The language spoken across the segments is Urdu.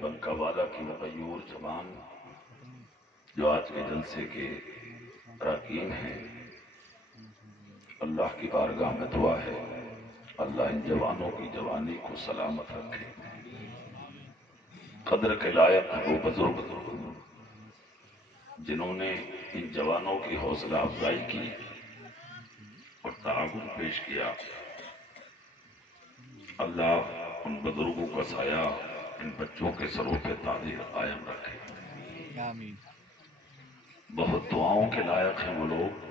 بنکا والا کی مغیور جوان جو آج کے جلسے کے اراکین ہیں، اللہ کی بارگاہ میں دعا ہے اللہ ان جوانوں کی جوانی کو سلامت رکھے۔ قدر کے لائق وہ بزرگ جنہوں نے ان جوانوں کی حوصلہ افزائی کی اور تعاون پیش کیا، اللہ ان بزرگوں کا سایہ ان بچوں کے سروں پہ تعلیم قائم رکھے۔ آمین۔ بہت دعاؤں کے لائق ہیں وہ لوگ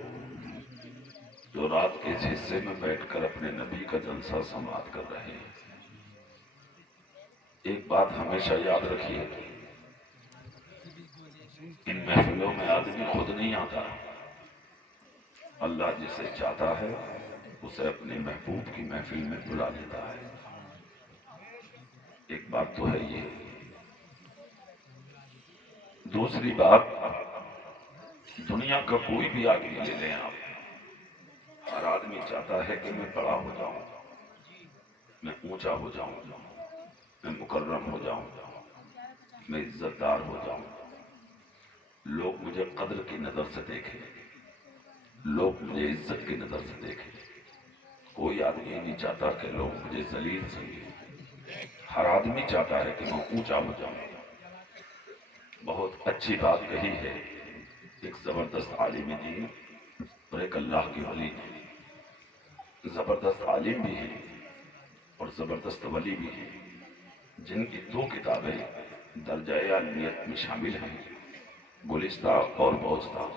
جو رات کے اس حصے میں بیٹھ کر اپنے نبی کا جلسہ سماعت کر رہے ہیں۔ ایک بات ہمیشہ یاد رکھیے، ان محفلوں میں آدمی خود نہیں آتا، اللہ جسے چاہتا ہے اسے اپنے محبوب کی محفل میں بلا لیتا ہے۔ ایک بات تو ہے یہ۔ دوسری بات، دنیا کا کوئی بھی آدمی لے لیں آپ، ہر آدمی چاہتا ہے کہ میں بڑا ہو جاؤں، میں اونچا ہو جاؤں، میں مکرم ہو جاؤں، میں عزت دار ہو جاؤں، لوگ مجھے قدر کی نظر سے دیکھیں، لوگ مجھے عزت کی نظر سے دیکھیں۔ کوئی آدمی نہیں چاہتا کہ لوگ مجھے ذلیل سمجھیں، ہر آدمی چاہتا ہے کہ میں اونچا ہو جاؤں۔ بہت اچھی بات کہی ہے ایک زبردست عالم دین اور ایک اللہ کے ولی نے، زبردست عالم بھی ہیں اور زبردست ولی بھی ہیں، جن کی دو کتابیں درجہ عالمیت میں شامل ہیں، گلستہ اور بوستہ۔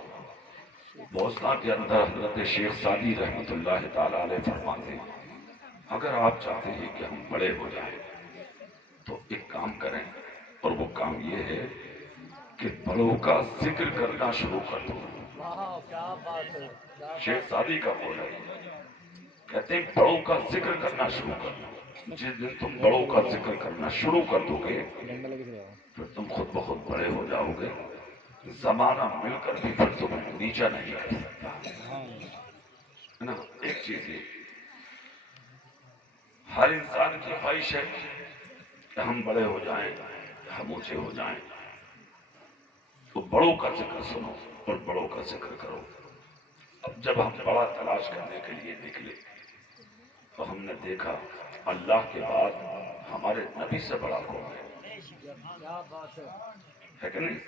بوستہ کے اندر حضرت شیخ سعدی رحمۃ اللہ تعالی علیہ فرماتے ہیں اگر آپ چاہتے ہیں کہ ہم بڑے ہو جائیں تو ایک کام کریں، اور وہ کام یہ ہے کہ بڑوں کا ذکر کرنا شروع کر دو۔ شیخ سعدی کا قول ہے، کہتے ہیں بڑوں کا ذکر کرنا شروع کر دو۔ جس دن تم بڑوں کا ذکر کرنا شروع کر دو گے پھر تم خود بخود بڑے ہو جاؤ گے، زمانہ مل کر بھی پھر تمہیں نیچا نہیں کر سکتا ہے نا۔ ایک چیز یہ، ہر انسان کی خواہش ہے کہ ہم بڑے ہو جائیں، ہم اونچے ہو جائیں، تو بڑوں کا ذکر سنو اور بڑوں کا ذکر کرو۔ اب جب ہم بڑا تلاش کرنے کے لیے نکلے تو ہم نے دیکھا اللہ کے بعد ہمارے نبی سے بڑا کون ہے کہ نہیں؟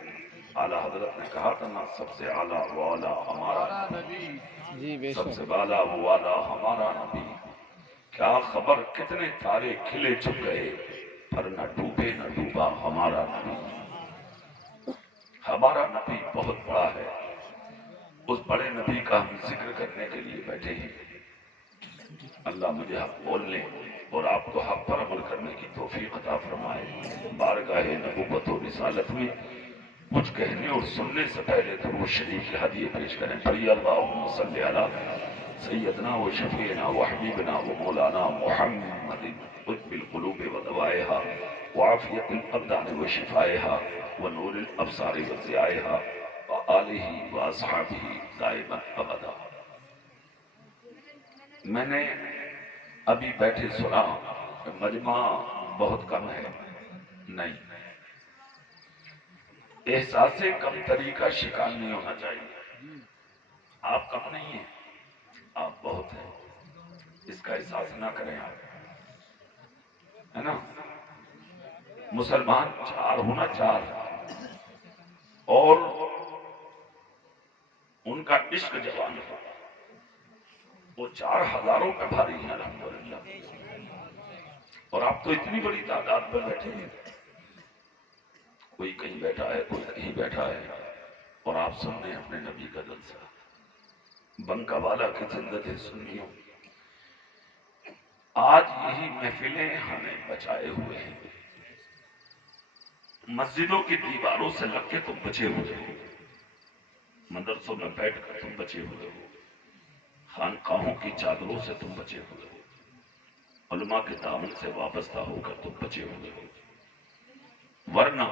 اعلیٰ حضرت نے کہا تھا نا، سب سے اعلیٰ وہ اعلیٰ ہمارا نبی، سب سے بالا وہ اعلیٰ ہمارا نبی۔ کیا خبر کتنے تارے کھلے چھپ گئے پر نہ ڈوبے نہ ڈوبا ہمارا نبی۔ ہمارا نبی بہت بڑا ہے، اس بڑے نبی کا ہم ذکر کرنے کے لیے بیٹھے ہیں۔ اللہ مجھے حق بولنے اور آپ کو حق پر عمل کرنے کی توفیق عطا فرمائے۔ بارگاہ نبوت و رسالت میں کچھ کہنے اور سننے سے پہلے درود شریف کے ہدیے پیش کریں۔ پڑھیے اللہم صلی علی سیدنا و شفیعنا و حبیبنا و مولانا محمد طب القلوب و دوائها وعافیت الابدان و شفائها و نور الابصار و ضیائها و آلہ و اصحابہ دائما ابدا۔ میں نے ابھی بیٹھے سنا کہ مجمع بہت کم ہے، نہیں، احساس کم تری کا شکار نہیں ہونا چاہیے۔ آپ کم نہیں ہیں، آپ بہت ہیں، اس کا احساس نہ کریں آپ، ہے نا۔ مسلمان چار ہونا چار، اور ان کا عشق جوان ہو، وہ 4000 پہ بھاری ہیں الحمدللہ، اور آپ تو اتنی بڑی تعداد پر بیٹھے ہیں، کوئی کہیں بیٹھا ہے کوئی کہیں بیٹھا ہے، اور آپ سن رہے ہیں اپنے نبی کا جلسہ۔ بنکا والا کی جنت سنیوں، آج یہی محفلیں ہمیں بچائے ہوئے ہیں۔ مسجدوں کی دیواروں سے لگ کے تم بچے ہوئے ہو، مدرسوں میں بیٹھ کر تم بچے ہوئے ہو، خانقاہوں کی چادروں سے تم بچے ہوئے ہو، علماء کے دامن سے وابستہ ہو کر تم بچے ہوئے ہو، ورنہ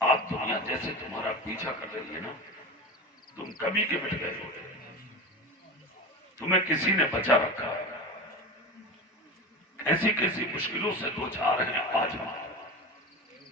آپ دنیا جیسے تمہارا پیچھا کر رہی ہے نا، تم کبھی کے مٹ گئے ہو، تمہیں کسی نے بچا رکھا ہے۔ ایسی کیسی مشکلوں سے دو چار ہیں آج ہم،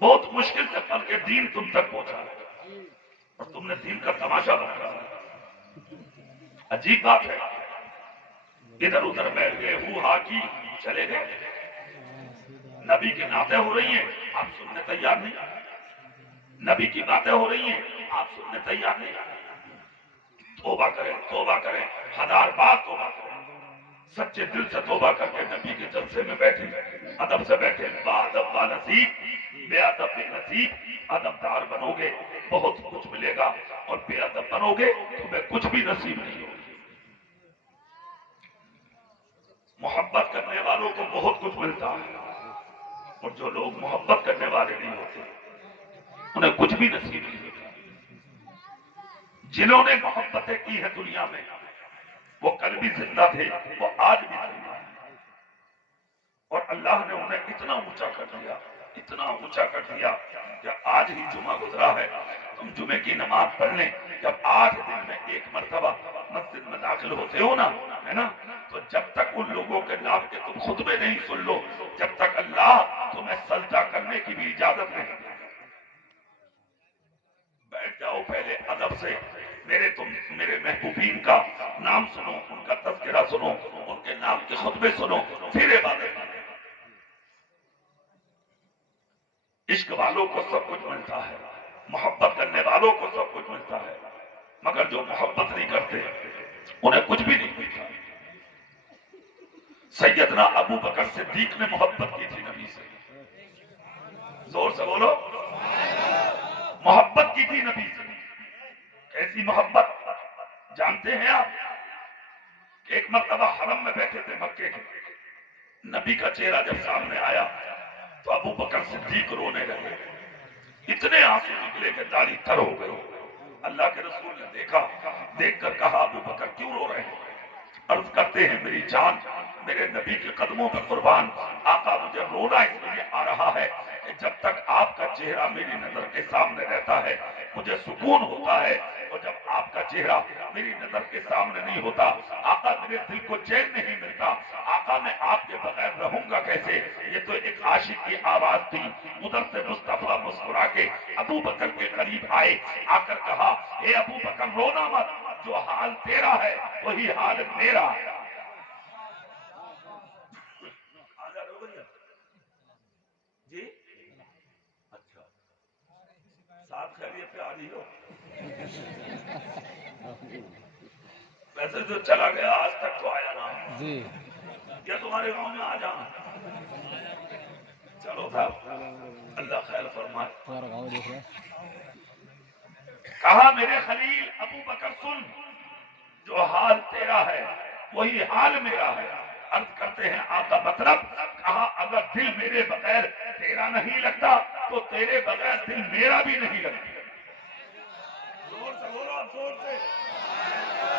بہت مشکل سے پڑھ کے دین تم تک پہنچا ہے اور تم نے دین کا تماشا رکھا. عجیب بات ہے، ادھر ادھر بیٹھ گئے، ہو ہا کی چلے گئے. نبی کی باتیں ہو رہی ہیں، آپ سننے تیار نہیں. نبی کی باتیں ہو رہی ہیں، آپ سننے تیار نہیں. توبہ کریں، توبہ کریں، 1000 بار توبہ کریں. سچے دل سے توبہ کر کے نبی کے جلسے میں بیٹھے، ادب سے بیٹھے. بادب با نصیب، بے ادب بے نصیب. ادب دار بنو گے بہت کچھ ملے گا، اور بے ادب بنو گے تمہیں کچھ بھی نصیب نہیں ہوگا. محبت کرنے والوں کو بہت کچھ ملتا ہے، اور جو لوگ محبت کرنے والے نہیں ہوتے انہیں کچھ بھی نصیب نہیں ہوتا. جنہوں نے محبتیں کی ہیں دنیا میں، وہ کل بھی زندہ تھے، وہ آج بھی زندہ ہیں. اور اللہ نے انہیں اتنا اونچا کر دیا، اتنا اونچا کر دیا کہ آج ہی جمعہ گزرا ہے. تم جمعے کی نماز پڑھ لیں، جب 8 دن میں 1 مرتبہ مسجد میں داخل ہوتے ہو نا، ہے نا، تو جب تک ان لوگوں کے نام کے تم خطبے نہیں سن لو، جب تک اللہ تمہیں سجدہ کرنے کی بھی اجازت نہیں دے. بیٹھ جاؤ پہلے ادب سے، میرے محبوبین کا نام سنو، ان کا تذکرہ سنو، ان کے نام کے خطبے سنو، پھر عبادت کرو. عشق والوں کو سب کچھ ملتا ہے، محبت کرنے والوں کو سب کچھ ملتا ہے، مگر جو محبت نہیں کرتے انہیں کچھ بھی نہیں ملتا. سیدنا ابو بکر صدیق نے محبت کی تھی نبی سے. زور سے بولو، محبت کی تھی نبی سے. ایسی محبت جانتے ہیں آپ کہ ایک مرتبہ حرم میں بیٹھے تھے مکے کے، نبی کا چہرہ جب سامنے آیا تو ابو بکر صدیق رونے لگے. اتنے آنسو نکلے کہ داڑھی تر ہو گئی. اللہ کے رسول نے دیکھا، دیکھ کر کہا ابو بکر کیوں رو رہے ہیں؟ عرض کرتے ہیں میری جان میرے نبی کے قدموں پر قربان، آقا مجھے رونا اس لیے آ رہا ہے کہ جب تک آپ کا چہرہ میری نظر کے سامنے رہتا ہے مجھے سکون ہوتا ہے، اور جب آپ کا چہرہ میری نظر کے سامنے نہیں ہوتا آقا میرے دل کو چین نہیں ملتا. آقا میں آپ کے بغیر رہوں گا کیسے؟ یہ تو ایک عاشق کی آواز تھی. ادھر سے مصطفیٰ مسکرا کے ابو بکر کے قریب آئے، آ کر کہا اے ابو بکر رونا مت، جو حال تیرا ہے وہی حال میرا ہے. جی اچھا، ساتھ خیریت سے آ رہی ہو. ویسے جو چلا گیا آج تک تو آیا نا جی، یا تمہارے گاؤں میں آ جانا. چلو صاحب اللہ خیر فرمائے. کہا میرے خلیل ابو بکر سن، جو حال تیرا ہے وہی حال میرا ہے. عرض کرتے ہیں آقا مطلب؟ کہا اگر دل میرے بغیر تیرا نہیں لگتا تو تیرے بغیر دل میرا بھی نہیں لگتا. زور سے بولو، زور سے.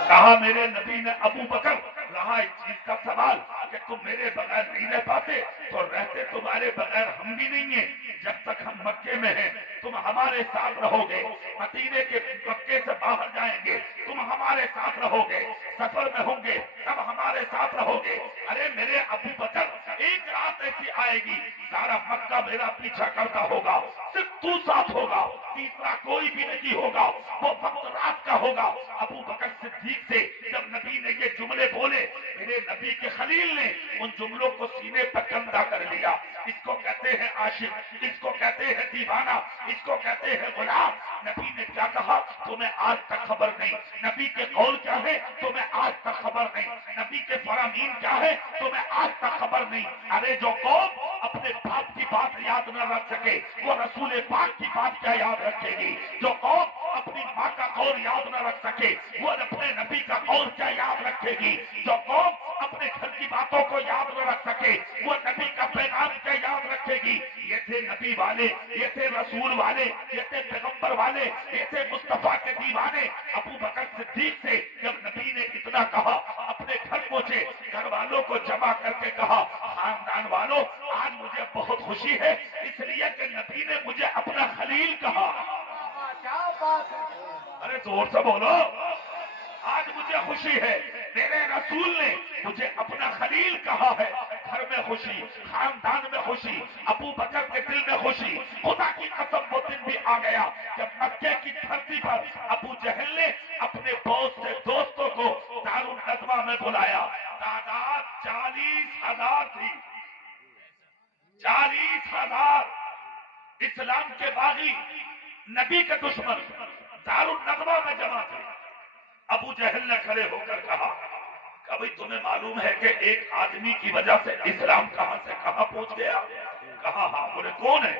کہا میرے نبی نے ابو بکر رہا اس چیز کا سوال کہ تم میرے بغیر نہیں رہ پاتے تو رہتے تمہارے بغیر ہم بھی نہیں ہیں. جب تک ہم مکے میں ہیں تم ہمارے ساتھ رہو گے، مدینے کے مکے سے باہر جائیں گے تم ہمارے ساتھ رہو گے، سفر میں ہوں گے تب ہمارے ساتھ رہو گے. ارے میرے ابو بکر ایک رات ایسی آئے گی سارا مکہ میرا پیچھا کرتا ہوگا، صرف تو ساتھ ہوگا، تیسرا کوئی بھی نہیں ہوگا، وہ وقت رات کا ہوگا. ابو بکر صدیق سے جب نبی نے یہ جملے بولے میرے نبی کے خلیل نے ان جملوں کو سینے پر کندھا کر لیا. اس کو کہتے ہیں عاشق، اس کو کہتے ہیں دیوانہ، اس کو کہتے ہیں غلام. نبی نے کیا کہا تمہیں آج تک خبر نہیں، نبی کے قول کیا ہے تمہیں آج تک خبر نہیں، نبی کے فرامین کیا ہے تمہیں آج تک خبر نہیں. ارے جو قوم اپنے باپ کی بات یاد نہ رکھ سکے وہ رسول پاک کی بات کیا یاد رکھے گی؟ جو قوم اپنی ماں کا قول یاد نہ رکھ سکے وہ اپنے نبی کا قول کیا یاد رکھے گی؟ جو قوم اپنے گھر کی باتوں کو یاد نہ رکھ سکے وہ نبی کا پیغام کیا یاد رکھے گی؟ یہ تھے نبی والے، یہ تھے رسول والے، یہ تھے پیغمبر والے، یہ تھے مصطفیٰ کے دیوانے. ابو بکر صدیق سے جب نبی نے اتنا کہا اپنے گھر پہنچے، گھر والوں کو جمع کر کے کہا خاندان والوں آج مجھے بہت خوشی ہے اس لیے کہ نبی نے مجھے اپنا خلیل کہا. ارے زور سے بولو، آج مجھے خوشی ہے میرے رسول نے مجھے اپنا خلیل کہا ہے. گھر میں خوشی، خاندان میں خوشی، ابو بکر کے دل میں خوشی. خدا کی قسم وہ دن بھی آ گیا جب مکے کی دھرتی پر ابو جہل نے اپنے بہت سے دوستوں کو دارالندوہ میں بلایا. تعداد 40,000 تھی. 40,000 اسلام کے باغی، نبی کے دشمن دارالندوہ میں جمع تھے. ابو جہل نے کھڑے ہو کر کہا کہ بھئی تمہیں معلوم ہے کہ ایک آدمی کی وجہ سے اسلام کہاں سے کہاں پہنچ گیا؟ کہا ہاں. بولے کون ہے؟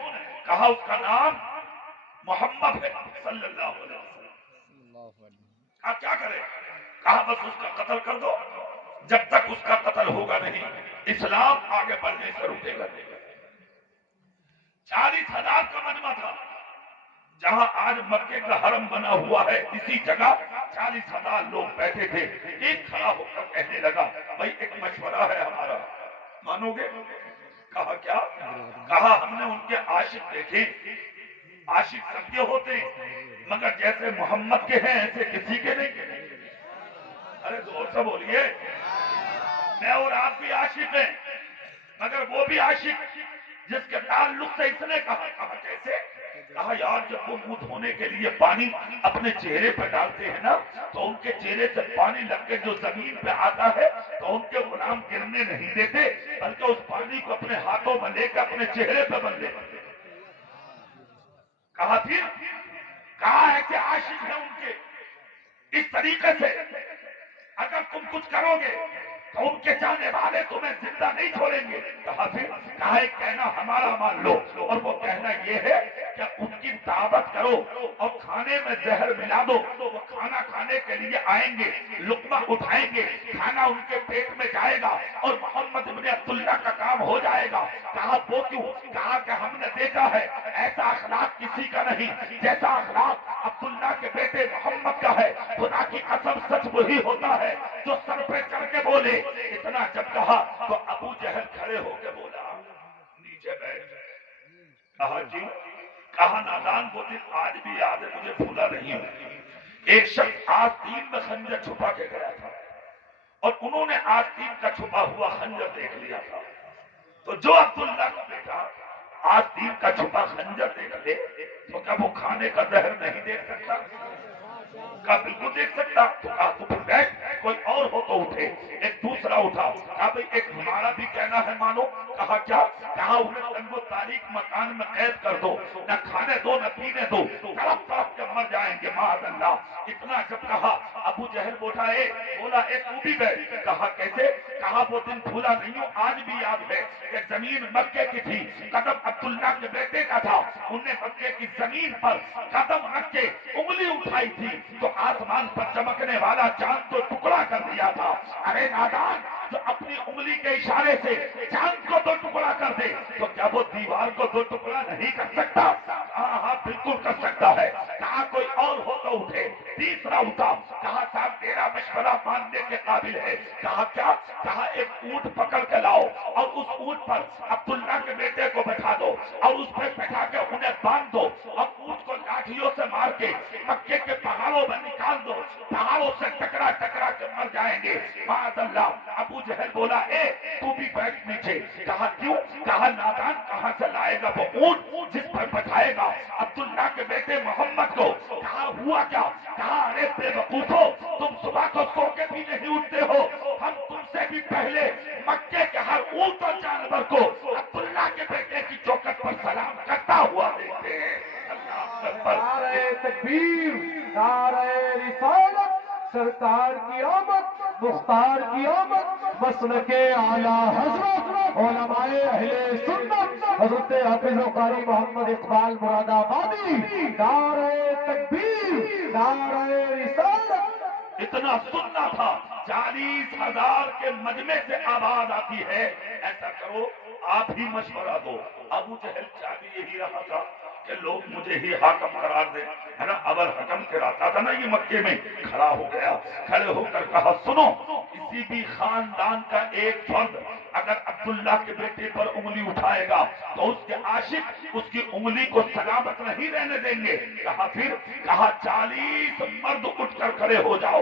کہا اس کا نام محمد ہے صلی اللہ علیہ وسلم. کہا کیا کرے؟ کہا بس اس کا قتل کر دو. جب تک اس کا قتل ہوگا نہیں اسلام آگے بڑھنے سے رکے گا نہیں. 40,000 کا مجمع تھا. جہاں آج مکے کا حرم بنا ہوا ہے اسی جگہ 40,000 لوگ بیٹھے تھے. ایک کھڑا ہو کر کہنے لگا بھائی ایک مشورہ ہے ہمارا، مانو گے؟ کہا کیا؟ کہا ہم نے ان کے عاشق دیکھے. عاشق سب کے ہوتے ہیں مگر جیسے محمد کے ہیں ایسے کسی کے نہیں. ارے زور سے بولیے. میں اور آپ بھی عاشق ہیں مگر وہ بھی عاشق جس کے تعلق سے اس نے کہا کیسے؟ کہا یار جب وہ منہ دھونے کے لیے پانی اپنے چہرے پہ ڈالتے ہیں نا تو ان کے چہرے سے پانی لگ کے جو زمین پہ آتا ہے تو ان کے غلام گرنے نہیں دیتے بلکہ اس پانی کو اپنے ہاتھوں میں لے کے اپنے چہرے پہ بن لیتے. کہا پھر کہا ایسے عاشق ہیں ان کے. اس طریقے سے اگر تم کچھ کرو گے تو ان کے جانے والے تمہیں زندہ نہیں چھوڑیں گے. کہا پھر کہا ایک کہنا ہمارا مان لو اور وہ کہنا یہ ہے کہ ان کی دعوت کرو اور کھانے میں زہر ملا دو. وہ کھانا کھانے کے لیے آئیں گے، لقمہ اٹھائیں گے، کھانا ان کے پیٹ میں جائے گا اور محمد ابن عبداللہ کا کام ہو جائے گا. کہا وہ کیوں؟ کہا کہ ہم نے دیکھا ہے ایسا اخلاق کسی کا نہیں جیسا اخلاق عبداللہ کے بیٹے محمد کا ہے. خدا کی قسم سچ وہی ہوتا ہے جو سر پہ چڑھ کے بولے. اتنا جب کہا تو ابو جہل کھڑے ہو کے بولا نیچے بیٹھ. کہا کیوں؟ کہا نادان وہ دن آج بھی یاد ہے مجھے بھولا نہیں ہوں. ایک شخص آستین میں خنجر چھپا کے گیا تھا اور انہوں نے آستین کا چھپا ہوا خنجر دیکھ لیا تھا. تو جو عبداللہ کا بیٹا آستین کا چھپا خنجر دیکھ لے تو کیا وہ کھانے کا زہر نہیں دیکھ سکتا؟ کہا بالکل دیکھ سکتا. تو کہا تو پھر بیٹھ، کوئی اور ہو تو اٹھے. ایک دوسرا اٹھا. کہا بھئی ایک ہمارا بھی کہنا ہے مانو. کہا کیا؟ کہا انہیں تنگ و تاریک مکان میں قید کر دو، نہ کھانے دو نہ پینے دو، تڑپ تڑپ کے مر جائیں گے معاذ اللہ. اتنا جب کہا ابو جہل بولا ایک تو بھی بیٹھ. کہا کیسے؟ کہا وہ دن بھولا نہیں ہوں آج بھی یاد ہے کہ زمین مکے کی تھی، قدم عبداللہ کے بیٹے کا تھا. انہوں نے مکے کی زمین پر قدم رکھ کے انگلی اٹھائی تھی تو آسمان پر چمکنے والا چاند تو ٹکڑا کر دیا تھا. ارے نادان، جو اپنی انگلی کے اشارے سے چاند کو تو ٹکڑا کر دے تو کیا وہ دیوار کو تو ٹکڑا نہیں کر سکتا؟ ہاں بالکل کر سکتا ہے. کہا کوئی اور ہو تو اٹھے. تیسرا اٹھا. کہا صاحب میرا مشورہ ماننے کے قابل ہے. کہا کیا؟ کہا ایک اونٹ پکڑ کے لاؤ اور اس اونٹ پر عبداللہ کے بیٹے کو بٹھا دو اور اس پہ بٹھا کے انہیں باندھ دو اور اونٹ کو لاٹھیوں سے مار کے مکے کے پہاڑوں میں نکال دو. پہاڑوں سے ٹکرا ٹکرا کے مر جائیں گے معاذ اللہ. ابو جہل بولا تو بھی بیٹھ نیچے. کہا کیوں؟ کہا نادان کہاں سے لائے گا وہ اونٹ جس پر بٹھائے گا عبداللہ کے بیٹے محمد کو؟ کہا ہوا کیا؟ کہا ارے بے وقوفو، تم صبح کو سو کے بھی نہیں اٹھتے ہو. ہم تم سے بھی پہلے مکے کے ہر اونٹ اور جانور کو عبداللہ کے بیٹے کی چوکٹ پر سلام کرتا ہوا دیکھتے ہیں. اللہ اکبر. نعرہ تکبیر، نعرہ رسالت، سرکار کی آمد، مختار کی آمد، مسلک اعلیٰ حضرت علماء اہل سنت حضرت حافظ قاری محمد اقبال مراد آبادی. نعرہ تکبیر، نعرہ رسالت. اتنا سننا تھا. 40,000 کے مجمع سے آواز آتی ہے ایسا کرو آپ ہی مشورہ دو. ابو جہل چاہیے یہی رہا تھا کہ لوگ مجھے ہی حاکم قرار دیں، ہے نا. ابل حکم کراتا تھا نا یہ مکے میں. کھڑا ہو گیا، کھڑے ہو کر کہا سنو، کسی بھی خاندان کا ایک فرد اگر عبداللہ کے بیٹے پر انگلی اٹھائے گا تو اس کے عاشق اس کی انگلی کو سلامت نہیں رہنے دیں گے. کہا پھر؟ کہا 40 مرد اٹھ کر کھڑے ہو جاؤ.